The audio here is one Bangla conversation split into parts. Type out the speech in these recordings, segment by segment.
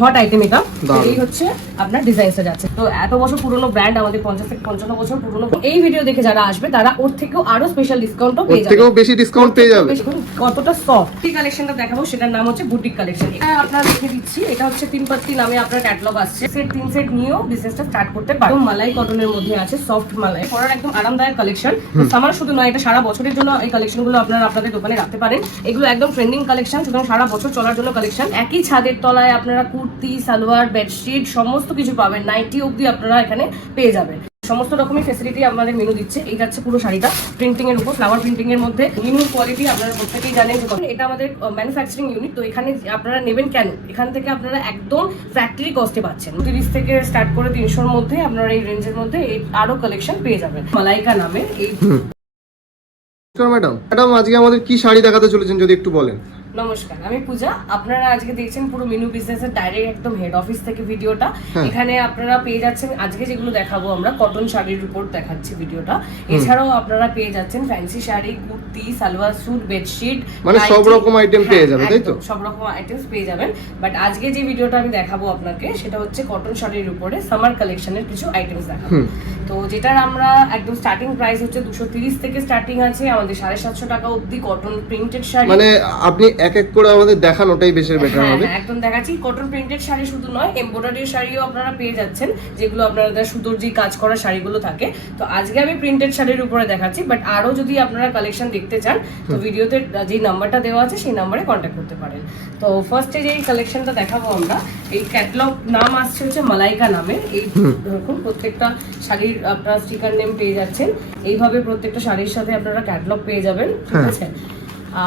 হট আইটেম এটা এই হচ্ছে আপনার ডিজাইনটা যাচ্ছে। তো এত বছর পুরনো ব্র্যান্ড, আমাদের 50 থেকে 55 বছর পুরনো। এই ভিডিও দেখে যারা আসবে তারা ওর থেকেও আরো স্পেশাল ডিসকাউন্টও পেয়ে যাবে, থেকেও বেশি ডিসকাউন্ট পেয়ে যাবে। কতটা সফট এই কালেকশনটা দেখাবো, সেটার নাম হচ্ছে বুটিক কালেকশন। এটা আপনারা দেখে দিচ্ছি, এটা হচ্ছে 3 নামে আপনার ক্যাটালগ আসছে। সেট 3 সেট নিয়েও বিজনেসটা স্টার্ট করতে পারেন। মালাই কটনের মধ্যে আছে, সফট মালাই, পরার একদম আরামদায়ক কালেকশন। সামার শুধু নয়, এটা সারা বছরের জন্য এই কালেকশনগুলো আপনারা আপনাদের দোকানে রাখতে পারেন। এগুলো একদম ট্রেন্ডিং কালেকশন, সুতরাং সারা বছর চলার জন্য কালেকশন। একই ছাদের তলায় আপনারা কুর্তি, সালোয়ার, বেডশিট সমস্ত কিছু পাবেন, নাইটি অবধি আপনারা এখানে পেয়ে যাবেন। সমস্ত রকমের ফ্যাসিলিটি আমাদের মেনু দিচ্ছে। এই যাচ্ছে পুরো শাড়িটা প্রিন্টিং এর উপর, ফ্লাওয়ার প্রিন্টিং এর মধ্যে। মিনিমাম কোয়ালিটি আপনারা প্রত্যেকেই জানেন। এটা আমাদের ম্যানুফ্যাকচারিং ইউনিট, তো এখানে আপনারা নেবেন কেন, এখান থেকে আপনারা একদম ফ্যাক্টরি কস্টে পাচ্ছেন। 30 থেকে স্টার্ট করে 300-র মধ্যে আপনারা এই রেঞ্জের মধ্যে আরো কালেকশন পেয়ে যাবেন। মালাইকা নামে এই। ম্যাডাম আজকে আমাদের কি শাড়ি দেখাতে চলেছেন যদি একটু বলেন। নমস্কার, আমি পূজা। আপনারা আজকে দেখছেন পুরো মিনু বিজনেসের ডাইরেক্ট একদম হেড অফিস থেকে ভিডিওটা। এখানে আপনারা পেয়ে যাচ্ছেন আজকে যেগুলো দেখাবো আমরা কটন শাড়ির উপর দেখাচ্ছি ভিডিওটা। এছাড়াও আপনারা পেয়ে যাচ্ছেন fancy sari, kurti, salwar suit, bedsheet, মানে সব রকম আইটেম পেয়ে যাবেন, তাই তো? সব রকম আইটেমস পেয়ে যাবেন। বাট আজকে যে ভিডিওটা আমি দেখাবো আপনাকে সেটা হচ্ছে কটন শাড়ির উপরে সামার কালেকশনের কিছু আইটেমস দেখাবো। তো যেটার আমরা একদম স্টার্টিং প্রাইস হচ্ছে 230 থেকে স্টার্টিং আছে, আমাদের 750 টাকা অবধি কটন প্রিন্টেড শাড়ি। মানে আপনি এক এক করে আমাদের দেখান, ওটাই বেশি বেটার হবে। হ্যাঁ, একদম দেখাচ্ছি। কটন প্রিন্টেড শাড়ি শুধু নয়, এমব্রয়ডারি শাড়িও আপনারা পেয়ে যাচ্ছেন, যেগুলো আপনাদের সুতোর যে কাজ করা শাড়িগুলো থাকে। তো আজকে আমি প্রিন্টেড শাড়ির উপরে দেখাচ্ছি, বাট আরো যদি আপনারা কালেকশন দেখতে চান তো ভিডিওতে যে নাম্বারটা দেওয়া আছে সেই নাম্বারে কন্ট্যাক্ট করতে পারেন। তো ফার্স্টে যে কালেকশনটা দেখাবো আমরা, এই ক্যাটালগ নাম আসছে হচ্ছে মালাইকা নামে। এই দেখুন প্রত্যেকটা শাড়ির আপনারা স্টিকার নেম পেয়ে যাচ্ছেন। এইভাবে প্রত্যেকটা শাড়ির সাথে আপনারা ক্যাটালগ পেয়ে যাবেন, ঠিক আছে?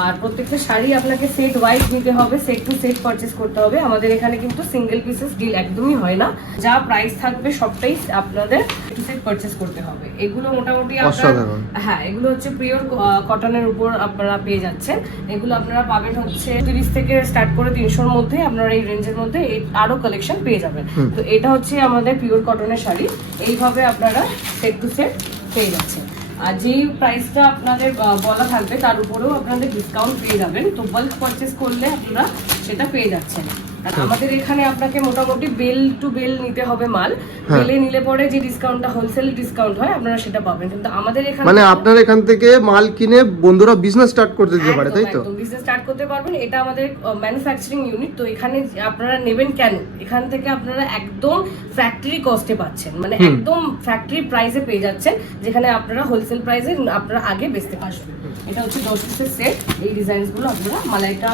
আর প্রত্যেকটা শাড়ি আপনাকে সেট ওয়াইজ নিতে হবে, সেট টু সেট পারচেজ করতে হবে। আমাদের এখানে কিন্তু সিঙ্গেল পিসেস ডিল একদমই হয় না, যা প্রাইস থাকবে সবটাই আপনাদের টু সেট পারচেজ করতে হবে। এগুলো মোটামুটি আপনারা, হ্যাঁ, এগুলো হচ্ছে পিওর কটনের উপর আপনারা পেয়ে যাচ্ছেন। এগুলো আপনারা পাবেন হচ্ছে 30 থেকে স্টার্ট করে 300-র মধ্যে আপনারা এই রেঞ্জের মধ্যে আরো কালেকশন পেয়ে যাবেন। তো এটা হচ্ছে আমাদের পিওর কটনের শাড়ি, এইভাবে আপনারা সেট টু সেট পেয়ে যাচ্ছেন। আর যেই প্রাইসটা আপনাদের বলা থাকবে তার উপরেও আপনাদের ডিসকাউন্ট পেয়ে যাবেন। তো বাল্ক পারচেজ করলে আপনারা সেটা পেয়ে যাচ্ছেন। আর আমাদের এখানে আপনাকে মোটামুটি বেল টু বেল নিতে হবে মাল। বেলে নিলে পরে যে ডিসকাউন্টটা হোলসেল ডিসকাউন্ট হয় আপনারা সেটা পাবেন। কিন্তু আমাদের এখানে মানে আপনার এখান থেকে মাল কিনে বন্ধুরা বিজনেস স্টার্ট করতে দিতে পারে, তাই তো? বিজনেস স্টার্ট করতে পারবেন। এটা আমাদের ম্যানুফ্যাকচারিং ইউনিট, তো এখানে আপনারা নেবেন কেন, এখান থেকে আপনারা একদম ফ্যাক্টরি কস্টে পাচ্ছেন, মানে একদম ফ্যাক্টরি প্রাইসে পেয়ে যাচ্ছেন, যেখানে আপনারা হোলসেল প্রাইসে আপনারা আগে বেচতে পারবেন। এটা হচ্ছে 10 পিসের সেট। এই ডিজাইনসগুলো আপনারা মালাইকা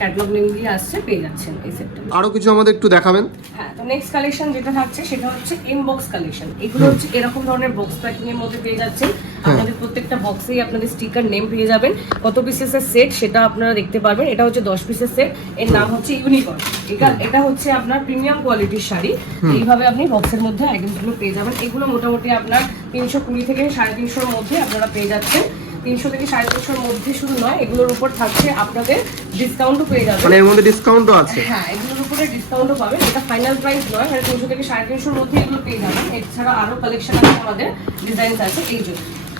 ক্যাটালগ নেম দিয়ে আসছে পেয়ে যাচ্ছেন এই সেটটা। আরো কিছু আমাদের একটু দেখাবেন। হ্যাঁ, তো নেক্সট কালেকশন যেটা থাকছে সেটা হচ্ছে ইনবক্স কালেকশন। এগুলো হচ্ছে এরকম ধরনের বক্স প্যাকিং এর মধ্যে পেয়ে যাচ্ছেন। আপনাদের প্রত্যেকটা বক্সেই আপনাদের স্টিকার নেম পেয়ে যাবেন, কত পিসের সেট সেটা আপনারা দেখতে পারবেন। এটা হচ্ছে 10 পিসের সেট, এর নাম হচ্ছে ইউনিকর্ন। এটা হচ্ছে আপনার প্রিমিয়াম কোয়ালিটির শাড়ি। এইভাবে আপনি বক্সের মধ্যে আইটেমগুলো পেয়ে যাবেন। এগুলো মোটামুটি আপনার 320 থেকে 350-র মধ্যে আপনারা পেয়ে যাচ্ছেন। 300 থেকে 350-র মধ্যে শুধু নয়, এগুলোর উপর থাকছে আপনাদের ডিসকাউন্টও পেয়ে যাবেন। মানে এর মধ্যে ডিসকাউন্টও আছে? হ্যাঁ, এগুলোর উপরে ডিসকাউন্টও পাবেন। এটা ফাইনাল প্রাইস নয়, মানে 300 থেকে 350-র মধ্যে এগুলো পেয়ে যাবেন। এছাড়া আরো কালেকশন আছে, আমাদের ডিজাইনস আছে। এই যে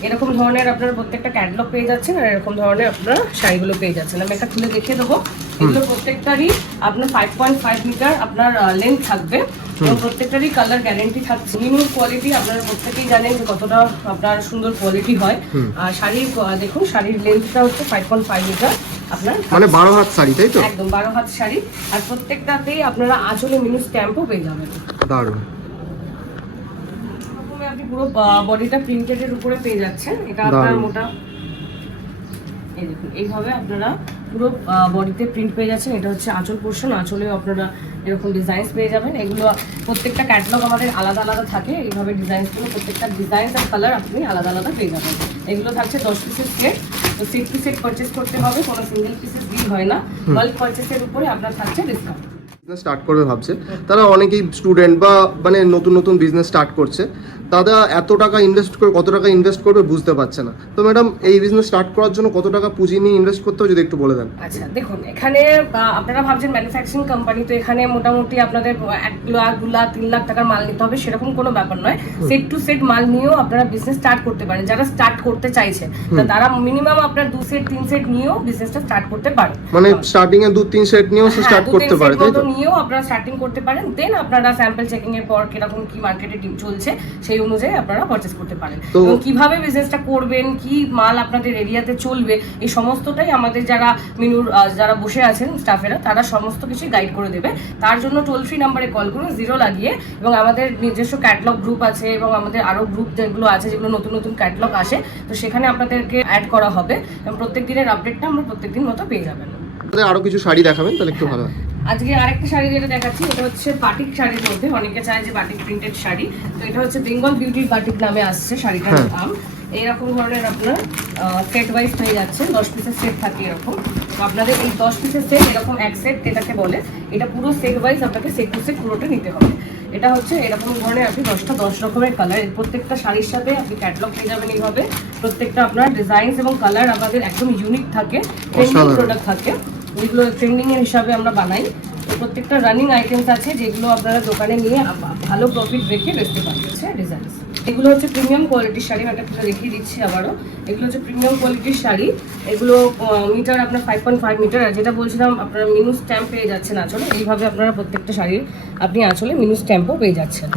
এরকম ধরনের আপনারা প্রত্যেকটা ক্যাটালগ পেয়ে যাচ্ছেন, আর এরকম ধরনের আপনারা শাড়িগুলো পেয়ে যাচ্ছেন। আমি একটা খুলে দেখিয়ে দেবো। এগুলো প্রত্যেকটারই আপনার 5.5 মিটার আপনার লেন্থ থাকবে, এবং প্রত্যেকটারই কালার গ্যারেন্টি থাকছে। মিনিমাম কোয়ালিটি আপনারা প্রত্যেকেই জানেন যে কতটা আপনার সুন্দর কোয়ালিটি হয়। আর শাড়ির দেখুন, শাড়ির লেন্থটা হচ্ছে 5.5 মিটার আপনার, মানে 12 হাত শাড়ি, তাই তো? একদম 12 হাত শাড়ি। আর প্রত্যেকটাতেই আপনারা আঁচলে মিনি স্ট্যাম্পও পেয়ে যাবেন। দারুণ। আপনি পুরো বডিটা প্রিন্টেড এর উপরে পেয়ে যাচ্ছেন। এটা আপনার মোটা, এই দেখুন এইভাবে আপনারা পুরো বডিতে প্রিন্ট পেয়ে যাচ্ছেন। এটা হচ্ছে আঁচল পোর্শন, আঁচলেও আপনারা এরকম ডিজাইনস পেয়ে যাবেন। এগুলো প্রত্যেকটা ক্যাটালগ আমাদের আলাদা আলাদা থাকে। এইভাবে ডিজাইনসগুলো প্রত্যেকটা ডিজাইন আর কালার আপনি আলাদা আলাদা পেয়ে যাবেন। এগুলো থাকছে 10 পিসের সেট। তো সেট টু সেট পারচেজ করতে হবে, কোনো সিঙ্গেল পিসের ডিল হয় না। বাল্ক পারচেজের উপরে আপনার থাকছে ডিসকাউন্ট। স্টার্ট করবে ভাবছে তারা, অনেকেই স্টুডেন্ট বা মানে নতুন নতুন বিজনেস স্টার্ট করছে, তারা এত টাকা ইনভেস্ট করে কত টাকা ইনভেস্ট করবে বুঝতে পারছে না। তো ম্যাডাম এই বিজনেস স্টার্ট করার জন্য কত টাকা পুঁজি নিয়ে ইনভেস্ট করতে হবে যদি একটু বলে দেন। আচ্ছা দেখুন, এখানে আপনারা ভাবছেন ম্যানুফ্যাকচারিং কোম্পানি, তো এখানে মোটামুটি আপনাদের 1 লাখ 2 লাখ 3 লাখ টাকার মাল নিতে হবে সেরকম কোনো ব্যাপার নয়। সেট টু সেট মাল নিয়েও আপনারা বিজনেস স্টার্ট করতে পারেন। যারা স্টার্ট করতে চাইছে তারা মিনিমাম আপনার 2 সেট 3 সেট নিয়েও বিজনেসটা স্টার্ট করতে পারে। মানে স্টার্টিং এ 2-3 সেট নিয়েও স্টার্ট করতে পারে, তাই তো? নিয়েও আপনারা স্টার্টিং করতে পারেন। দেন আপনারা স্যাম্পল চেকিং এর পর কিরকম কি মার্কেটে চলছে সেই অনুযায়ী আপনারা পারচেস করতে পারেন। এবং কিভাবে বিজনেসটা করবেন, কি মাল আপনাদের এরিয়াতে চলবে, এই সমস্তটাই আমাদের যারা মিনুর যারা বসে আছেন স্টাফেরা তারা সমস্ত কিছু গাইড করে দেবে। তার জন্য টোল ফ্রি নাম্বারে কল করুন 0 লাগিয়ে, এবং আমাদের নিজস্ব ক্যাটলগ গ্রুপ আছে এবং আমাদের আরো গ্রুপ যেগুলো আছে যেগুলো নতুন নতুন ক্যাটলগ আসে, তো সেখানে আপনাদেরকে অ্যাড করা হবে এবং প্রত্যেক দিনের আপডেটটা আমরা প্রত্যেকদিন মতো পেয়ে যাবেন। আরো কিছু শাড়ি দেখাবেন তাহলে একটু ভালো হয়। আজকে আরেকটা শাড়ি যেটা দেখাচ্ছি এটা হচ্ছে বাটিক শাড়ির মধ্যে, অনেকে চায় যে বাটিক প্রিন্টেড শাড়ি, তো এটা হচ্ছে বেঙ্গল বিউটির বাটিক নামে আসছে শাড়িটার নাম। এইরকম ধরনের আপনার সেট ওয়াইজ হয়ে যাচ্ছে, 10 পিসের সেট থাকে এরকম। তো আপনাদের এই 10 পিসের সেট এরকম এক সেট এটাকে বলে, এটা পুরো সেট ওয়াইজ আপনাকে সেট টু সেট পুরোটা নিতে হবে। এটা হচ্ছে এরকম ধরনের আপনি 10 রকমের কালার, প্রত্যেকটা শাড়ির সাথে আপনি ক্যাটলগ পেয়ে যাবেন এইভাবে। প্রত্যেকটা আপনার ডিজাইন এবং কালার আমাদের একদম ইউনিক থাকে, ট্রেন্ডিং প্রোডাক্ট থাকে, যেগুলো ট্রেন্ডিং এর হিসাবে আমরা বানাই। তো প্রত্যেকটা রানিং আইটেমস আছে যেগুলো আপনারা দোকানে নিয়ে ভালো প্রফিট রেখে বেচতে পারবেন। ডিজাইন এগুলো হচ্ছে প্রিমিয়াম কোয়ালিটির শাড়ি, আমি একটা দেখিয়ে দিচ্ছি আবারও। এগুলো হচ্ছে প্রিমিয়াম কোয়ালিটির শাড়ি, এগুলো মিটার আপনার 5.5 মিটার, আর যেটা বলছিলাম আপনারা মিনু স্ট্যাম্প পেয়ে যাচ্ছেন আঁচলে। এইভাবে আপনারা প্রত্যেকটা শাড়ির আপনি আঁচলে মিনু স্ট্যাম্পও পেয়ে যাচ্ছেন।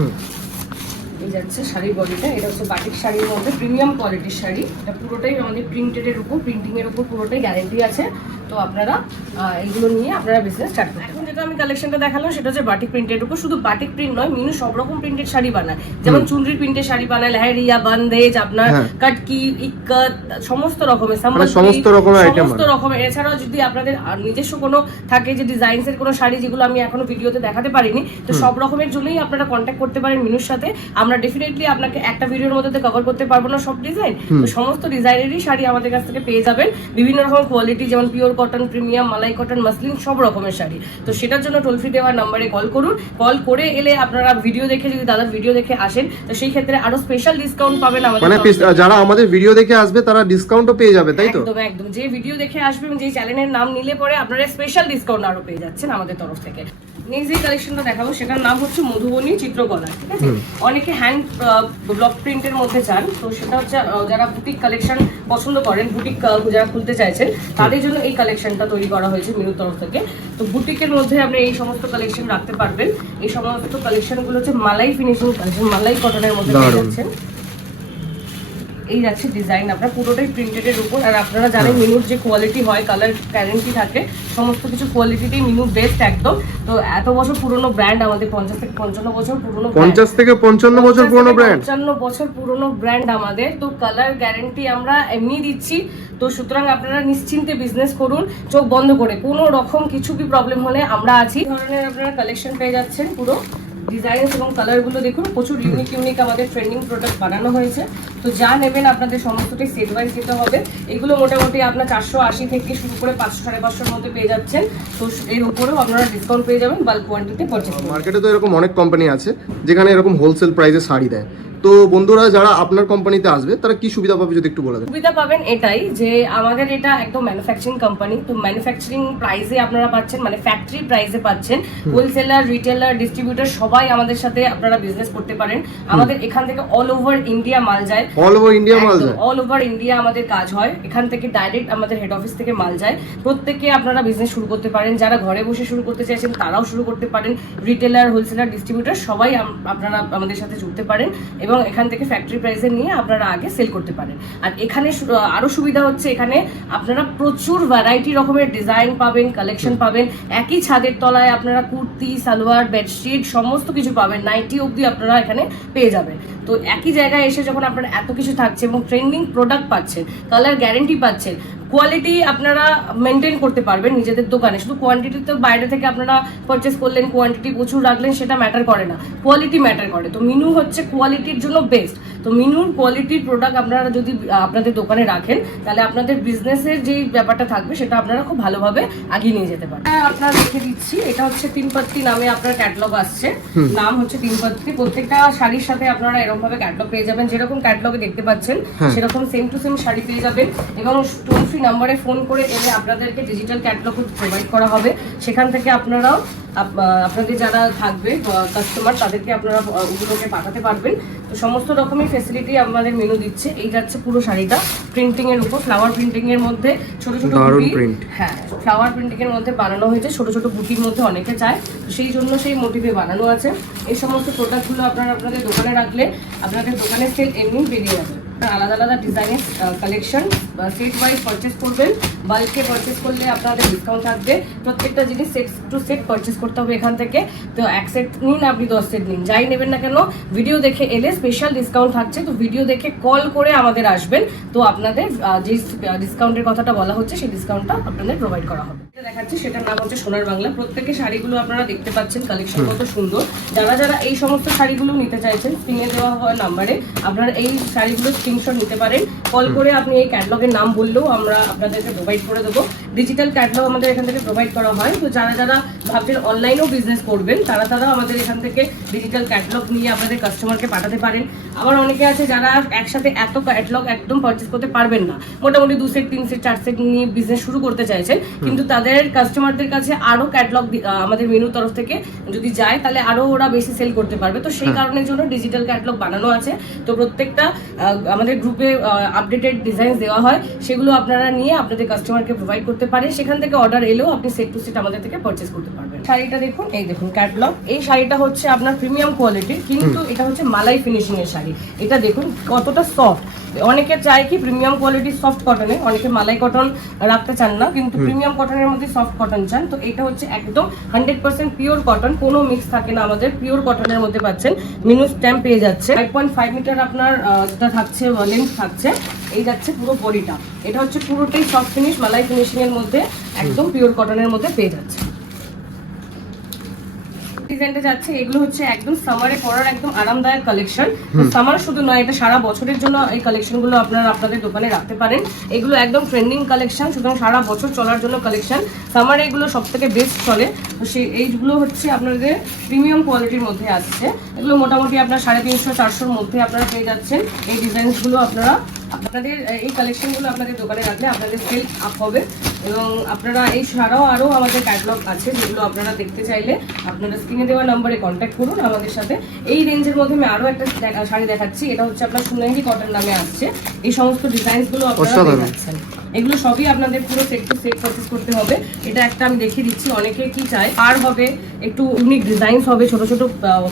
এই যাচ্ছে শাড়ির বডিটা, এটা হচ্ছে বাটিক শাড়ির মধ্যে প্রিমিয়াম কোয়ালিটির শাড়ি। এটা পুরোটাই আমাদের প্রিন্টেডের উপর, প্রিন্টিং এর উপর পুরোটাই গ্যারেন্টি আছে। তো আপনারা এইগুলো নিয়ে আপনারা বিজনেস স্টার্ট করতে। এখন যেটা আমি কালেকশনটা দেখালাম সেটা হচ্ছে বাটিক প্রিন্টের উপর, শুধু বাটিক প্রিন্ট নয়, মিনু সব রকম প্রিন্টেড শাড়ি বানায়, যেমন চুনরির প্রিন্টের শাড়ি বানায়, লেহেরিয়া, বান্দেজ, আপনার কাটকি, ইক্কত, সমস্ত রকমের সমস্ত রকমের। এছাড়াও যদি আপনাদের নিজস্ব কোনো থাকে যে ডিজাইনস এর কোনো শাড়ি যেগুলো আমি এখনো ভিডিওতে দেখাতে পারিনি, তো সব রকমের জন্যই আপনারা কন্ট্যাক্ট করতে পারেন মিনুর সাথে। আমরা ডেফিনেটলি আপনাকে একটা ভিডিওর মধ্যে কভার করতে পারবো না সব ডিজাইন, তো সমস্ত ডিজাইনেরই শাড়ি আমাদের কাছ থেকে পেয়ে যাবেন, বিভিন্ন রকম কোয়ালিটি, যেমন পিওর কটন, প্রিমিয়াম, মালাই কটন, মাসলিন, সব রকমের শাড়ি। তো সেটার জন্য টোল ফ্রি দেওয়ার নাম্বারে কল করুন। কল করে এলে আপনারা ভিডিও দেখে, যদি দাদার ভিডিও দেখে আসেন তো সেই ক্ষেত্রে আরো স্পেশাল ডিসকাউন্ট পাবেন আমাদের। মানে যারা আমাদের ভিডিও দেখে আসবে তারা ডিসকাউন্টও পেয়ে যাবে, তাই তো? একদম একদম, যে ভিডিও দেখে আসবে এবং যে চ্যানেলের নাম নিলে পরে আপনারা স্পেশাল ডিসকাউন্ট আরো পেয়ে যাচ্ছেন আমাদের তরফ থেকে। নেক্সট যে কালেকশনটা দেখাবো সেটার নাম হচ্ছে মধুবনী চিত্রকলা, ঠিক আছে? অনেকে হ্যান্ড ব্লক প্রিন্টের মধ্যে চান, তো সেটা হচ্ছে যারা বুটিক কালেকশন পছন্দ করেন, বুটিক যারা খুলতে চাইছেন তাদের জন্য এই কালেকশনটা তৈরি করা হয়েছে মিনুর তরফ থেকে। তো বুটিকের মধ্যে আপনি এই সমস্ত কালেকশন রাখতে পারবেন। এই সমস্ত কালেকশনগুলো হচ্ছে মালাই ফিনিশিং কালেকশন, মালাই কটনের মধ্যে পেয়ে যাচ্ছেন। এই যাচ্ছে ডিজাইন আপনার পুরোটাই প্রিন্টেড এর উপর, আর আপনারা জানেন মিনুর যে কোয়ালিটি হয়, কালার গ্যারান্টি থাকে, সমস্ত কিছু কোয়ালিটিতেই মিনু বেস্ট একদম। তো এত বছর পুরনো ব্র্যান্ড আমাদের, 50 থেকে 55 বছর পুরনো, 50 থেকে 55 বছর পুরনো ব্র্যান্ড, 55 বছর পুরনো ব্র্যান্ড আমাদের। তো কালার গ্যারান্টি আমরা এমনি দিচ্ছি, তো সুতরাং আপনারা নিশ্চিন্তে বিজনেস করুন চোখ বন্ধ করে। কোনো রকম কিছু কি প্রবলেম হলে আমরা আছি। এই ধরনের আপনারা কালেকশন পেয়ে যাচ্ছেন, পুরো ডিজাইন এবং কালারগুলো দেখুন, প্রচুর ইউনিক আমাদের ট্রেন্ডিং প্রোডাক্ট বানানো হয়েছে। তো যা নেবেন আপনাদের সমস্তটাই সেট ওয়াইজ দিতে হবে। এগুলো মোটামুটি আপনার 480 থেকে শুরু করে 500 550 মধ্যে পেয়ে যাচ্ছেন। তো এর উপরেও আপনারা ডিসকাউন্ট পেয়ে যাবেন বাল্ক কোয়ান্টিটি পারচেজ করলে। মার্কেটে তো এরকম অনেক কোম্পানি আছে যেখানে এরকম হোলসেল প্রাইসে শাড়ি দেয়। তো বন্ধুরা যারা আপনার কোম্পানিতে আসবে তারা কি সুবিধা পাবে যদি একটু বলে দেন। সুবিধা পাবেন এটাই যে আমাদের এটা একদম ম্যানুফ্যাকচারিং কোম্পানি, তো ম্যানুফ্যাকচারিং প্রাইসে আপনারা পাচ্ছেন, মানে ফ্যাক্টরি প্রাইসে পাচ্ছেন। হোলসেলার, রিটেলার, ডিস্ট্রিবিউটর সবাই আমাদের সাথে আপনারা বিজনেস করতে পারেন। আমাদের এখান থেকে অল ওভার ইন্ডিয়া মাল যায়, অল ওভার ইন্ডিয়া মাল যায়, অল ওভার ইন্ডিয়া আমাদের কাজ হয়। এখান থেকে ডাইরেক্ট আমাদের হেড অফিস থেকে মাল যায়। প্রত্যেকে আপনারা বিজনেস শুরু করতে পারেন, যারা ঘরে বসে শুরু করতে চাইছেন তারাও শুরু করতে পারেন। রিটেলার, হোলসেলার, ডিস্ট্রিবিউটর সবাই আপনারা আমাদের সাথে জুড়তে পারেন এবং এখান থেকে ফ্যাক্টরি প্রাইসে নিয়ে আপনারা আগে সেল করতে পারেন। আর এখানে আরো সুবিধা হচ্ছে, এখানে আপনারা প্রচুর ভ্যারাইটি রকমের ডিজাইন পাবেন, কালেকশন পাবেন। একই ছাদের তলায় আপনারা কুর্তি, সালোয়ার, বেডশিট সমস্ত কিছু পাবেন, নাইটি অবধি আপনারা এখানে পেয়ে যাবেন। তো একই জায়গায় এসে যখন আপনারা এত কিছু থাকছে এবং ট্রেন্ডিং প্রোডাক্ট পাচ্ছেন, কালার গ্যারেন্টি পাচ্ছেন, কোয়ালিটি আপনারা মেনটেন করতে পারবেন নিজেদের দোকানে। শুধু কোয়ান্টিটি তো বাইরে থেকে আপনারা পারচেস করলেন, কোয়ান্টিটি প্রচুর রাখলেন, সেটা ম্যাটার করে না, কোয়ালিটি ম্যাটার করে। তো মিনু হচ্ছে কোয়ালিটির জন্য বেস্ট। তো মিনুর কোয়ালিটির প্রোডাক্ট আপনারা যদি আপনাদের দোকানে রাখেন তাহলে আপনাদের বিজনেসের যে ব্যাপারটা থাকবে সেটা আপনারা খুব ভালোভাবে আগিয়ে নিয়ে যেতে পারেন। আপনারা দেখে দিচ্ছি, এটা হচ্ছে তিনপাত্তি নামে আপনার ক্যাটলগ আসছে, নাম হচ্ছে তিনপাত্তি। প্রত্যেকটা শাড়ির সাথে আপনারা এরকম ভাবে ক্যাটলগ পেয়ে যাবেন, যেরকম ক্যাটলগে দেখতে পাচ্ছেন সেরকম সেম টু সেম শাড়ি পেয়ে যাবেন এবং টোল ফ্রি নাম্বারে ফোন করে এলে আপনাদেরকে ডিজিটাল ক্যাটালগ প্রোভাইড করা হবে। সেখান থেকে আপনারাও আপনাদের যারা থাকবে কাস্টমার তাদেরকে আপনারা ওগুলোকে পাঠাতে পারবেন। তো সমস্ত রকমের ফেসিলিটি আমাদের মেনু দিচ্ছে। এই যাচ্ছে পুরো শাড়িটা প্রিন্টিং এর উপর, ফ্লাওয়ার প্রিন্টিং এর মধ্যে ছোট ছোট বুটি, হ্যাঁ ফ্লাওয়ার প্রিন্টিং এর মধ্যে বানানো হয়েছে, ছোট ছোট বুটির মধ্যে অনেকে চায়, তো সেই জন্য সেই মোটিভে বানানো আছে। এই সমস্ত প্রোডাক্টগুলো আপনারা আপনাদের দোকানে রাখলে আপনাদের দোকানের সেল এমনি বেরিয়ে যাবে। আলাদা আলাদা ডিজাইনের কালেকশন সেট ওয়াইজ পারচেস করবেন, বাল্কে পারচেস করলে আপনাদের ডিসকাউন্ট থাকবে। প্রত্যেকটা জিনিস সেট টু সেট পারচেস করতে হবে এখান থেকে। তো এক সেট নিন, আপনি 10 সেট নিন, যাই নেবেন না কেন ভিডিও দেখে এলে স্পেশাল ডিসকাউন্ট থাকছে। তো ভিডিও দেখে কল করে আমাদের আসবেন, তো আপনাদের যে ডিসকাউন্টের কথাটা বলা হচ্ছে সেই ডিসকাউন্টটা আপনাদের প্রোভাইড করা হবে। এটা দেখাচ্ছি, সেটার নাম হচ্ছে সোনার বাংলা। প্রত্যেকের শাড়িগুলো আপনারা দেখতে পাচ্ছেন, কালেকশন কত সুন্দর। যারা যারা এই সমস্ত শাড়িগুলো নিতে চাইছেন, স্ক্রিনে দেওয়া হওয়া নাম্বারে আপনারা এই শাড়িগুলো স্ক্রিনশট নিতে পারেন। কল করে আপনি এই ক্যাটালগের নাম বললেও আমরা আপনাদেরকে প্রোভাইড করে দেবো। ডিজিটাল ক্যাটালগ আমাদের এখান থেকে প্রোভাইড করা হয়। তো যারা যারা ভাবছেন অনলাইনেও বিজনেস করবেন, তারা আমাদের এখান থেকে ডিজিটাল ক্যাটালগ নিয়ে আপনাদের কাস্টমারকে পাঠাতে পারেন। আবার অনেকে আছে যারা একসাথে এত ক্যাটালগ একদম পারচেস করতে পারবেন না, মোটামুটি 2 সেট 3 সেট 4 সেট নিয়ে বিজনেস শুরু করতে চাইছেন, কিন্তু তাদের কাস্টমারদের কাছে আরও ক্যাটালগ আমাদের মেনুর তরফ থেকে যদি যায় তাহলে আরও ওরা বেশি সেল করতে পারবে। তো সেই কারণের জন্য ডিজিটাল ক্যাটালগ বানানো আছে। তো প্রত্যেকটা আমাদের গ্রুপে আপডেটেড ডিজাইন দেওয়া হয়, সেগুলো আপনারা নিয়ে আপনাদের কাস্টমারকে প্রোভাইড করতে পারেন। সেখান থেকে অর্ডার এলেও আপনি সেট টু সেট আমাদের থেকে পারচেস করতে পারবেন। শাড়িটা দেখুন, এই দেখুন ক্যাটালগ। এই শাড়িটা হচ্ছে আপনার প্রিমিয়াম কোয়ালিটির, কিন্তু এটা হচ্ছে মালাই ফিনিশিং এর শাড়ি। এটা দেখুন কতটা সফট। অনেকে চায় কি প্রিমিয়াম কোয়ালিটির সফট কটনে, অনেকে মালাই কটন রাখতে চান না, কিন্তু প্রিমিয়াম কটনের মধ্যে সফট কটন চান। তো এটা হচ্ছে একদম 100% পিওর কটন, কোনো মিক্স থাকে না, আমাদের পিওর কটনের মধ্যে পাচ্ছেন। মিনু স্ট্যাম্প পেয়ে যাচ্ছে। 5.5 মিটার আপনার যেটা থাকছে লেন্থ থাকছে। এই যাচ্ছে পুরো বডিটা, এটা হচ্ছে পুরোটাই সফট ফিনিশ মালাই ফিনিশিং এর মধ্যে, একদম পিওর কটনের মধ্যে পেয়ে যাচ্ছে। ডিজাইনটা যাচ্ছে, এগুলো হচ্ছে একদম সামারে পরার একদম আরামদায়ক কালেকশন। সামার শুধু নয়, এটা সারা বছরের জন্য এই কালেকশনগুলো আপনারা আপনাদের দোকানে রাখতে পারেন। এগুলো একদম ট্রেন্ডিং কালেকশন, সুতরাং সারা বছর চলার জন্য কালেকশন। সামারে এগুলো সব থেকে বেস্ট চলে। তো সেই এইগুলো হচ্ছে আপনাদের প্রিমিয়াম কোয়ালিটির মধ্যে আসছে। এগুলো মোটামুটি আপনার 350-400-র মধ্যে আপনারা পেয়ে যাচ্ছেন। এই ডিজাইনসগুলো আপনাদের এই কালেকশনগুলো আপনাদের দোকানে রাখলে আপনাদের সেল আপ হবে। এবং আপনারা এই ছাড়াও আরও আমাদের ক্যাটালগ আছে, যেগুলো আপনারা দেখতে চাইলে আপনারা স্ক্রিনে দেওয়া নাম্বারে কন্ট্যাক্ট করুন আমাদের সাথে। এই রেঞ্জের মধ্যে আমি আরও একটা শাড়ি দেখাচ্ছি, এটা হচ্ছে আপনার সুনাঙ্গি কটন নামে আসছে। এই সমস্ত ডিজাইনসগুলো আপনারা পেয়ে যাচ্ছেন। এগুলো সবই আপনাদের পুরো সেট টু সেট পারচেস করতে হবে। এটা একটা আমি দেখিয়ে দিচ্ছি, অনেকে কি চায় পার হবে, একটু ইউনিক ডিজাইনস হবে, ছোট ছোট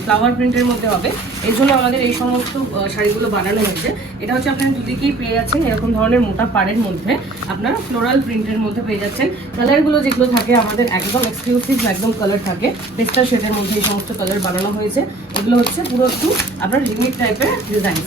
ফ্লাওয়ার প্রিন্টের মধ্যে হবে। এই জন্য আমাদের এই সমস্ত শাড়িগুলো বানানো হয়েছে। এটা হচ্ছে আপনারা দুদিকেই পেয়ে যাচ্ছেন এরকম ধরনের মোটা পাড়ের মধ্যে, আপনারা ফ্লোরাল প্রিন্টের মধ্যে পেয়ে যাচ্ছেন। কালারগুলো যেগুলো থাকে আমাদের একদম এক্সক্লুসিভ, একদম কালার থাকে, পেস্টাল শেডের মধ্যে এই সমস্ত কালার বানানো হয়েছে। এগুলো হচ্ছে পুরো একটু আপনার ইউনিক টাইপের ডিজাইন।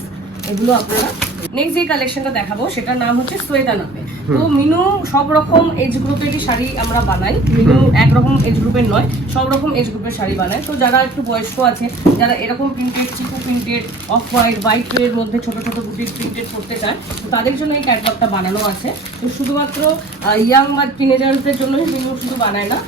এগুলো আপনারা নেক্সট যে কালেকশনটা দেখাবো সেটার নাম হচ্ছে সোয়েদা নামে। তো মিনু সব রকম এজ গ্রুপেরই শাড়ি আমরা বানাই। মিনু একরকম এজ গ্রুপের নয়, সব রকম এজ গ্রুপের শাড়ি বানায়। তো যারা একটু বয়স্ক আছে, যারা এরকম প্রিন্টেড, চিকু প্রিন্টেড, অফ হোয়াইট এর মধ্যে ছোট ছোট বুটিক প্রিন্টেড করতে চায়, তো তাদের জন্য এই ক্যাটালগটা বানানো আছে। তো শুধুমাত্র ইয়াং বা টিনেজারদের জন্যই মিনু শুধু বানায় না,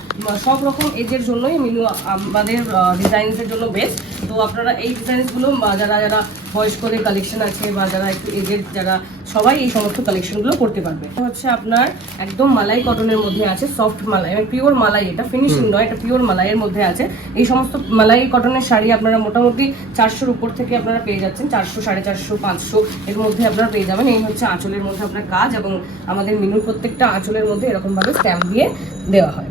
সব রকম এজের জন্যই মিনু আমাদের ডিজাইনসের জন্য বেস্ট। তো আপনারা এই ডিজাইনসগুলো যারা যারা বয়স্কদের কালেকশন আছে বা যারা একটু এজের যারা, সবাই এই সমস্ত কালেকশনগুলো করতে পারবে। এটা হচ্ছে আপনার একদম মালাই কটনের মধ্যে আছে, সফট মালাই, পিওর মালাই, এটা ফিনিশিং নয়, এটা পিওর মালাইয়ের মধ্যে আছে। এই সমস্ত মালাই কটনের শাড়ি আপনারা মোটামুটি 400-র উপর থেকে আপনারা পেয়ে যাচ্ছেন, 400, 450, 500 এর মধ্যে আপনারা পেয়ে যাবেন। এই হচ্ছে আঁচলের মধ্যে আপনার কাজ, এবং আমাদের মিনুর প্রত্যেকটা আঁচলের মধ্যে এরকমভাবে স্ট্যাম্প দিয়ে দেওয়া হয়।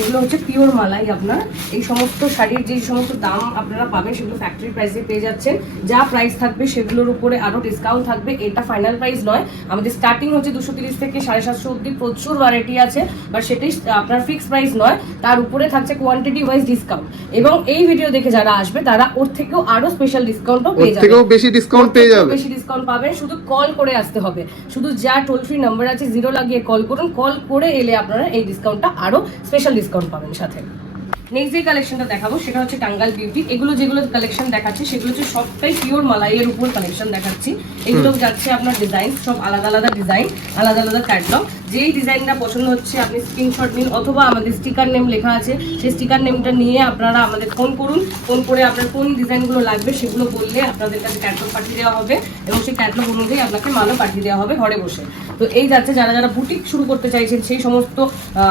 এগুলো হচ্ছে পিওর মালাই। আপনার এই সমস্ত শাড়ির যে সমস্ত দাম আপনারা পাবেন সেগুলো ফ্যাক্টরি প্রাইসে পেয়ে যাচ্ছেন। যা প্রাইস থাকবে সেগুলোর উপরে আরও ডিসকাউন্ট থাকবে। এটা ফাইনাল প্রাইস নয়, আমাদের স্টার্টিং হচ্ছে 230 থেকে 750 অবধি প্রচুর ভ্যারাইটি আছে, বাট সেটাই আপনার ফিক্স প্রাইস নয়, তার উপরে থাকছে কোয়ান্টিটি ওয়াইজ ডিসকাউন্ট। এবং এই ভিডিও দেখে যারা আসবে তারা ওর থেকেও আরও স্পেশাল ডিসকাউন্টও পেয়ে যাবে, বেশি ডিসকাউন্ট পেয়ে যাবে, বেশি ডিসকাউন্ট পাবেন। শুধু কল করে আসতে হবে, শুধু যা টোল ফ্রি নাম্বার আছে 0 লাগিয়ে কল করুন, কল করে এলে আপনারা এই ডিসকাউন্টটা আরও স্পেশাল ডিসকাউন্ট পাবেন সাথে। নেক্সট যে কালেকশনটা দেখাবো সেটা হচ্ছে টাঙ্গাল বিউটি। এগুলো যেগুলো কালেকশন দেখাচ্ছি সেগুলো হচ্ছে সবটাই পিওর মালাইয়ের উপর কালেকশন দেখাচ্ছি। এগুলো যাচ্ছে আপনার ডিজাইন, সব আলাদা আলাদা ডিজাইন, আলাদা আলাদা ক্যাটালগ। যেই ডিজাইনটা পছন্দ হচ্ছে আপনি স্ক্রিনশট নিন, অথবা আমাদের স্টিকার নেম লেখা আছে সেই স্টিকার নেমটা নিয়ে আপনারা আমাদের ফোন করুন। ফোন করে আপনার কোন ডিজাইনগুলো লাগবে সেগুলো বললে আপনাদের কাছে ক্যাটালগ পাঠিয়ে দেওয়া হবে, এবং সেই ক্যাটালগ অনুযায়ী আপনাকে মালও পাঠিয়ে দেওয়া হবে ঘরে বসে। তো এই যাচ্ছে যারা যারা বুটিক শুরু করতে চাইছেন সেই সমস্ত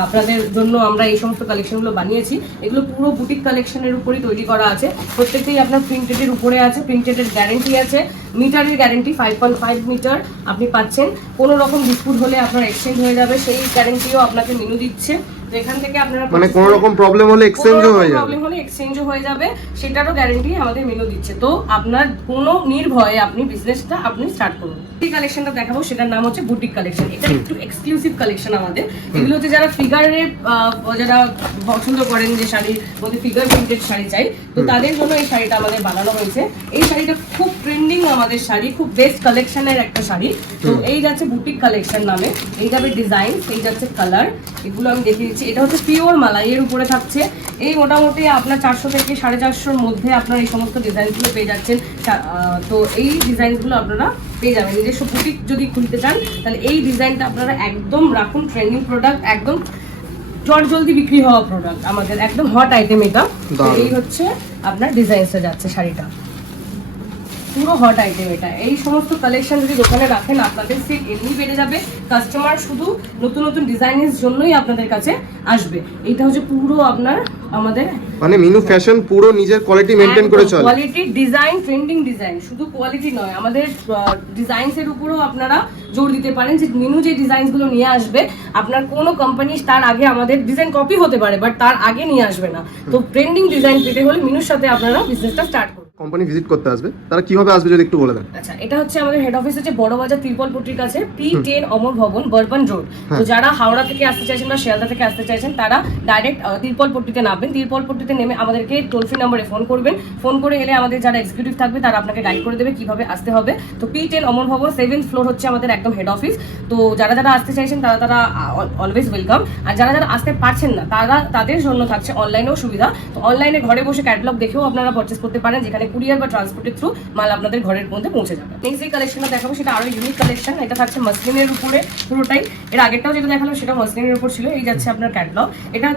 আপনাদের জন্য আমরা এই সমস্ত কালেকশনগুলো বানিয়েছি। এগুলো পুরো বুটিক কালেকশনের উপরই তৈরি করা আছে, প্রত্যেকটাই আপনার প্রিন্টেডের উপরে আছে, প্রিন্টেডের গ্যারেন্টি আছে, মিটারের গ্যারেন্টি 5.5 মিটার আপনি পাচ্ছেন। কোনো রকম ডিসপুট হলে আপনার এক্সচেঞ্জ হয়ে যাবে, সেই গ্যারেন্টিও আপনাকে মিনু দিচ্ছে। তো এখান থেকে আপনারা মানে কোনো রকম প্রবলেম হলে এক্সচেঞ্জও হয়ে যাবে, প্রবলেম হলে এক্সচেঞ্জও হয়ে যাবে, সেটারও গ্যারেন্টি আমাদের মিনু দিচ্ছে। তো আপনার কোনো নির্ভয়ে আপনি বিজনেসটা আপনি স্টার্ট করুন। এই কালেকশনটা দেখাবো, সেটার নাম হচ্ছে বুটিক কালেকশন। এটা একটু এক্সক্লুসিভ কালেকশন আমাদের। এগুলো হচ্ছে যারা ফিগারের যারা পছন্দ করেন যে শাড়ির মধ্যে ফিগার প্রিন্টেড শাড়ি চাই, তো তাদের জন্য এই শাড়িটা আমাদের বানানো হয়েছে। এই শাড়িটা খুব ট্রেন্ডিং আমাদের শাড়ি, খুব বেস্ট কালেকশনের একটা শাড়ি। তো এই যাচ্ছে বুটিক কালেকশন নামে, এই যাবে ডিজাইন, এই যাচ্ছে কালার, এগুলো আমি দেখিয়ে দিচ্ছি। এটা হচ্ছে পিওর মালাইয়ের উপরে থাকছে। এই মোটামুটি আপনার 400 থেকে 450-র মধ্যে আপনার এই সমস্ত ডিজাইনগুলো পেয়ে যাচ্ছেন। তো এই ডিজাইনগুলো আপনারা পেয়ে যাবেন। নিজস্ব বুটিক যদি খুলতে চান তাহলে এই ডিজাইনটা আপনারা একদম রাখুন, ট্রেন্ডিং প্রোডাক্ট, একদম জলদি বিক্রি হওয়া প্রোডাক্ট, আমাদের একদম হট আইটেম এটা। এই হচ্ছে আপনার ডিজাইনটা যাচ্ছে শাড়িটা, পুরো হট আইটেম এটা। এই সমস্ত কালেকশন যদি দোকানে রাখেন আপনাদের সেল এমনি বেড়ে যাবে, কাস্টমার শুধু নতুন নতুন ডিজাইনের জন্যই আপনাদের কাছে আসবে। এটা হচ্ছে পুরো আপনার আমাদের মানে মিনু ফ্যাশন পুরো নিজের কোয়ালিটি মেইনটেইন করে চলে। কোয়ালিটি ডিজাইন, ট্রেন্ডিং ডিজাইন, শুধু কোয়ালিটি নয়, আমাদের ডিজাইনসের উপরও আপনারা জোর দিতে পারেন যে মিনু যে ডিজাইনগুলো নিয়ে আসবে, আপনার কোনো কোম্পানি তার আগে আমাদের ডিজাইন কপি হতে পারে বাট তার আগে নিয়ে আসবে না। তো ট্রেন্ডিং ডিজাইন পেতে হলে মিনুর সাথে আপনারা বিজনেসটা স্টার্ট করুন। কোম্পানি ভিজিট করতে আসবে, তারা কিভাবে আসবে যদি একটু বলে দেন। আচ্ছা, এটা হচ্ছে আমাদের হেড অফিস হচ্ছে বড়বাজার তিরপলপট্টির কাছে, P10 অমর ভবন, বর্বান রোড। তো যারা হাওড়া থেকে আসতে চাইছেন বা শিয়ালদা থেকে আসতে চাইছেন তারা ডাইরেক্ট তিরপলপট্টিতে নামবেন। তিরপলপট্টিতে নেমে আমাদেরকে টোল ফ্রি নম্বরে ফোন করবেন। ফোন করে এলে আমাদের যারা এক্সিকিউটিভ থাকবে তারা আপনাকে গাইড করে দেবে কিভাবে আসতে হবে। তো P10 অমর ভবন 7th ফ্লোর হচ্ছে আমাদের একদম হেড অফিস। তো যারা যারা আসতে চাইছেন তারা অলওয়েজ ওয়েলকাম। আর যারা যারা আসতে পারছেন না তাদের জন্য থাকছে অনলাইনেও সুবিধা। তো অনলাইনে ঘরে বসে ক্যাটালগ দেখেও আপনারা পারচেস করতে পারেন, যেখানে কুরিয়ার বা ট্রান্সপোর্টের থ্রু মাল আপনাদের ঘরের মধ্যে পৌঁছে যাবে। নেক্সট যে কালেকশনটা দেখাবো সেটা আরো ইউনিক কালেকশন। এটা থাকছে মাসলিনের উপরে পুরোটাই। এর আগেরটাও যেটা দেখালাম সেটা মাসলিনের উপর ছিল। এই যাচ্ছে আপনার ক্যাটালগ, এটা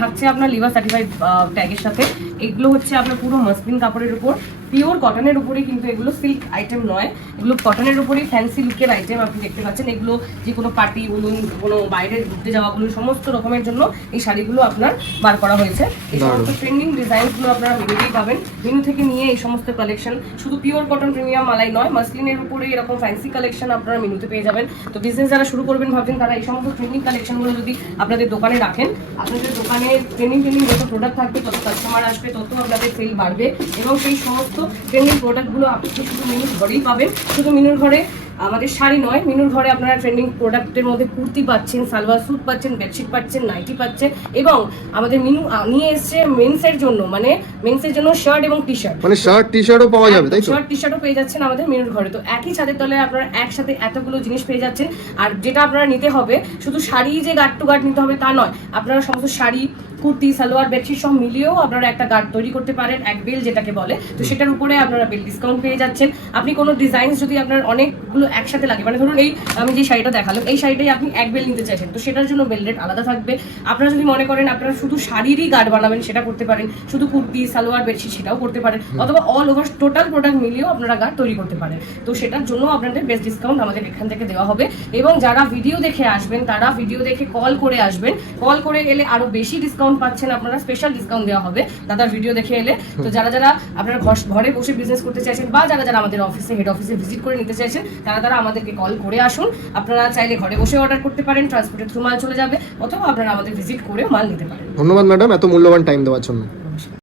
থাকছে আপনার লিভার সার্টিফাইড ট্যাগের সাথে। এগুলো হচ্ছে আপনার পুরো মাসলিন কাপড়ের উপর, পিওর কটনের উপরে, কিন্তু এগুলো সিল্ক আইটেম নয়, এগুলো কটনের উপরেই ফ্যান্সি লুকের আইটেম আপনি দেখতে পাচ্ছেন। এগুলো যে কোনো পার্টি বলুন, কোনো বাইরে ঘুরতে যাওয়া বলুন, সমস্ত রকমের জন্য এই শাড়িগুলো আপনার বার করা হয়েছে। এই সমস্ত ট্রেন্ডিং ডিজাইনগুলো আপনারা মিনুতেই পাবেন। মিনু থেকে নিয়ে এই সমস্ত কালেকশন শুধু পিওর কটন প্রিমিয়াম মালাই নয়, মাসলিনের উপরে এরকম ফ্যান্সি কালেকশন আপনারা মিনুতে পেয়ে যাবেন। তো বিজনেস যারা শুরু করবেন ভাবছেন তারা এই সমস্ত ট্রেন্ডিং কালেকশনগুলো যদি আপনাদের দোকানে রাখেন, আপনাদের দোকানে ট্রেন্ডিং যত প্রোডাক্ট থাকবে তত কাস্টমার আসবে, তত আপনাদের সেল বাড়বে। এবং সেই সমস্ত ট্রেন্ডিং প্রোডাক্টগুলো আপনি শুধু মিনুর ঘরেই পাবেন। শুধু মিনুর ঘরে আমাদের শাড়ি নয়, মিনুর ঘরে আপনারা ট্রেন্ডিং প্রোডাক্টের মধ্যে কুর্তি পাচ্ছেন, সালোয়ার স্যুট পাচ্ছেন, বেডশিট পাচ্ছেন, নাইটি পাচ্ছেন। এবং আমাদের মিনু নিয়ে এসছে মেন্সের জন্য, মানে মেন্সের জন্য শার্ট এবং টি শার্ট, মানে শার্ট টি শার্টও পাওয়া যাবে, তাই তো? শার্ট টি শার্টও পেয়ে যাচ্ছেন আমাদের মিনুর ঘরে। তো একই ছাদের তলে আপনারা একসাথে এতগুলো জিনিস পেয়ে যাচ্ছেন। আর যেটা আপনারা নিতে হবে, শুধু শাড়ি যে গার্ড টু গার্ড নিতে হবে তা নয়, আপনারা সমস্ত শাড়ি, কুর্তি, সালোয়ার, বেডশিট সব মিলিয়েও আপনারা একটা গার্ড তৈরি করতে পারেন, এক বেল যেটাকে বলে। তো সেটার উপরে আপনারা বেল ডিসকাউন্ট পেয়ে যাচ্ছেন। আপনি কোনো ডিজাইন যদি আপনার অনেকগুলো একসাথে লাগে, মানে ধরুন এই আমি যে শাড়িটা দেখালাম, এই শাড়িটাই আপনি এক বেল নিতে চাইছেন, তো সেটার জন্য বেল রেট আলাদা থাকবে। আপনারা যদি মনে করেন আপনারা শুধু শাড়িরই গার্ড বানাবেন, সেটা করতে পারেন। শুধু কুর্তি, সালোয়ার, বেডশিট সেটাও করতে পারেন, অথবা অল ওভার টোটাল প্রোডাক্ট মিলিয়েও আপনারা গার্ড তৈরি করতে পারেন। তো সেটার জন্য আপনাদের বেস্ট ডিসকাউন্ট আমাদের এখান থেকে দেওয়া হবে। এবং যারা ভিডিও দেখে আসবেন তারা ভিডিও দেখে কল করে আসবেন, কল করে এলে আরো বেশি ডিসকাউন্ট পাচ্ছেন আপনারা, স্পেশাল ডিসকাউন্ট দেওয়া হবে দাদার ভিডিও দেখে এলে। তো যারা যারা আপনারা ঘরে বসে বিজনেস করতে চাইছেন বা যারা যারা আমাদের অফিসে হেড অফিসে ভিজিট করে নিতে চাইছেন তারা আমাদেরকে কল করে আসুন। আপনারা চাইলে ঘরে বসে অর্ডার করতে পারেন, ট্রান্সপোর্টের থ্রু মাল চলে যাবে, অথবা আপনারা আমাদের ভিজিট করে মাল নিতে পারেন। ধন্যবাদ ম্যাডাম এত মূল্যবান টাইম দেওয়ার জন্য।